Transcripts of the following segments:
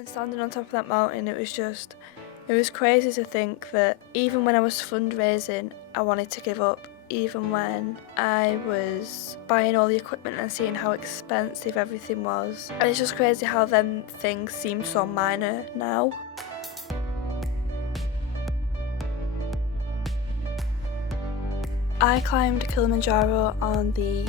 And standing on top of that mountain, it was crazy to think that even when I was fundraising, I wanted to give up. Even when I was buying all the equipment and seeing how expensive everything was. And it's just crazy how them things seem so minor now. I climbed Kilimanjaro on the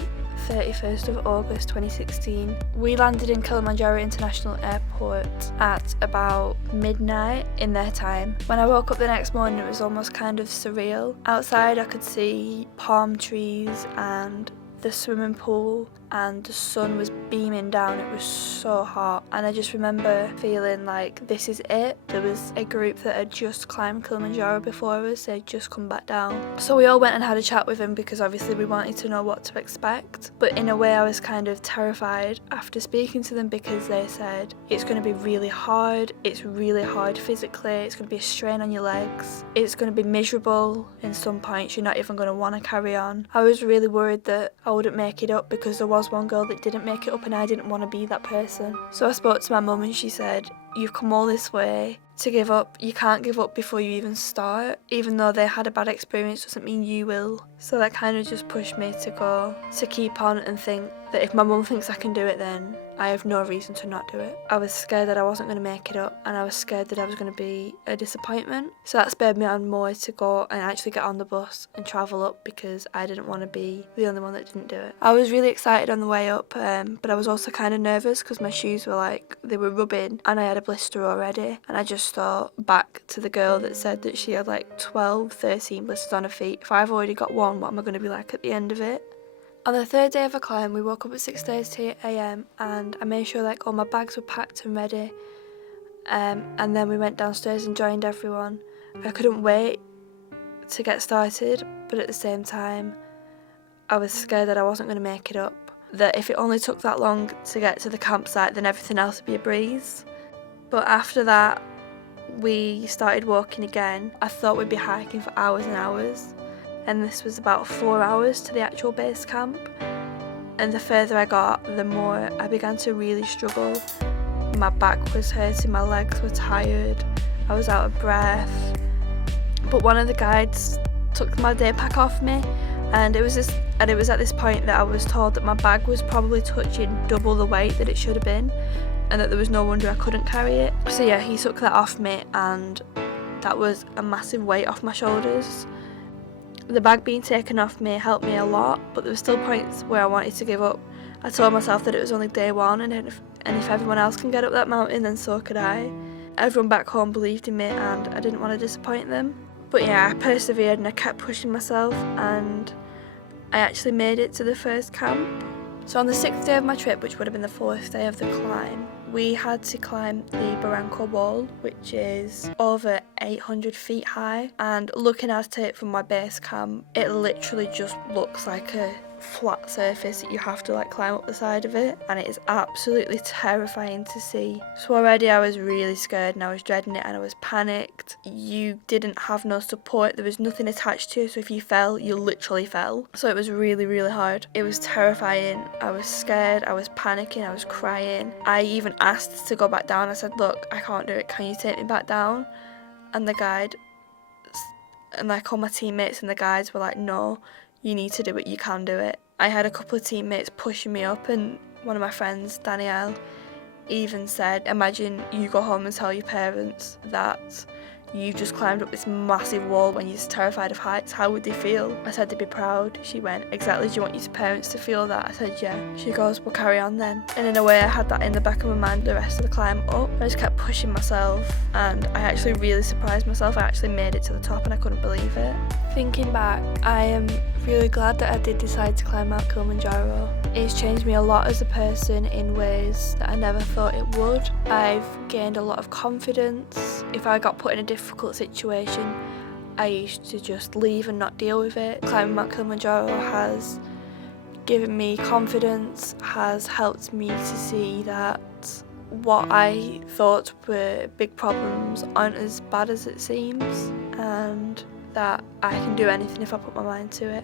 31st of August 2016. We landed in Kilimanjaro International Airport at about midnight in their time. When I woke up the next morning, it was almost kind of surreal. Outside I could see palm trees and the swimming pool, and the sun was beaming down. It was so hot, and I just remember feeling like this is it. There was a group that had just climbed Kilimanjaro before us. They'd just come back down, so we all went and had a chat with them because obviously we wanted to know what to expect. But in a way I was kind of terrified after speaking to them, because they said it's going to be really hard. It's really hard physically. It's going to be a strain on your legs. It's going to be miserable. In some points you're not even going to want to carry on. I was really worried that I wouldn't make it up, because there was one girl that didn't make it up and I didn't want to be that person. So I spoke to my mum and she said, "You've come all this way to give up. You can't give up before you even start. Even though they had a bad experience doesn't mean you will." So that kind of just pushed me to keep on and think that if my mum thinks I can do it, then I have no reason to not do it. I was scared that I wasn't going to make it up, and I was scared that I was going to be a disappointment. So that spurred me on more to go and actually get on the bus and travel up, because I didn't want to be the only one that didn't do it. I was really excited on the way up, but I was also kind of nervous because my shoes were they were rubbing and I had a blister already. And I just thought back to the girl that said that she had 12, 13 blisters on her feet. If I've already got one, what am I going to be like at the end of it? On the third day of the climb, we woke up at 6:30 a.m. and I made sure all my bags were packed and ready. And then we went downstairs and joined everyone. I couldn't wait to get started, but at the same time, I was scared that I wasn't going to make it up. That if it only took that long to get to the campsite, then everything else would be a breeze. But after that, we started walking again. I thought we'd be hiking for hours and hours, and this was about 4 hours to the actual base camp. And the further I got, the more I began to really struggle. My back was hurting, my legs were tired, I was out of breath. But one of the guides took my day pack off me, and it was at this point that I was told that my bag was probably touching double the weight that it should have been, and that there was no wonder I couldn't carry it. So yeah, he took that off me, and that was a massive weight off my shoulders. The bag being taken off me helped me a lot, but there were still points where I wanted to give up. I told myself that it was only day one, and if everyone else can get up that mountain, then so could I. Everyone back home believed in me, and I didn't want to disappoint them. But yeah, I persevered and I kept pushing myself, and I actually made it to the first camp. So on the 6th day of my trip, which would have been the 4th day of the climb, we had to climb the Barranco wall, which is over 800 feet high. And looking at it from my base camp, it literally just looks like a flat surface that you have to climb up the side of it, and it is absolutely terrifying to see. So already I was really scared and I was dreading it and I was panicked. You didn't have no support, there was nothing attached to you, so if you fell, you literally fell. So it was really, really hard. It was terrifying. I was scared, I was panicking, I was crying. I even asked to go back down. I said, "Look, I can't do it, can you take me back down?" And the guide and all my teammates and the guides were like, "No, you need to do it, you can do it." I had a couple of teammates pushing me up, and one of my friends, Danielle, even said, "Imagine you go home and tell your parents that you just climbed up this massive wall when you're terrified of heights. How would they feel?" I said, "They'd be proud." She went, "Exactly, do you want your parents to feel that?" I said, "Yeah." She goes, "Well, carry on then." And in a way I had that in the back of my mind the rest of the climb up. I just kept pushing myself, and I actually really surprised myself. I actually made it to the top and I couldn't believe it. Thinking back, I am really glad that I did decide to climb Mount Kilimanjaro. It's changed me a lot as a person in ways that I never thought it would. I've gained a lot of confidence. If I got put in a difficult situation, I used to just leave and not deal with it. Climbing Mount Kilimanjaro has given me confidence, has helped me to see that what I thought were big problems aren't as bad as it seems, and that I can do anything if I put my mind to it.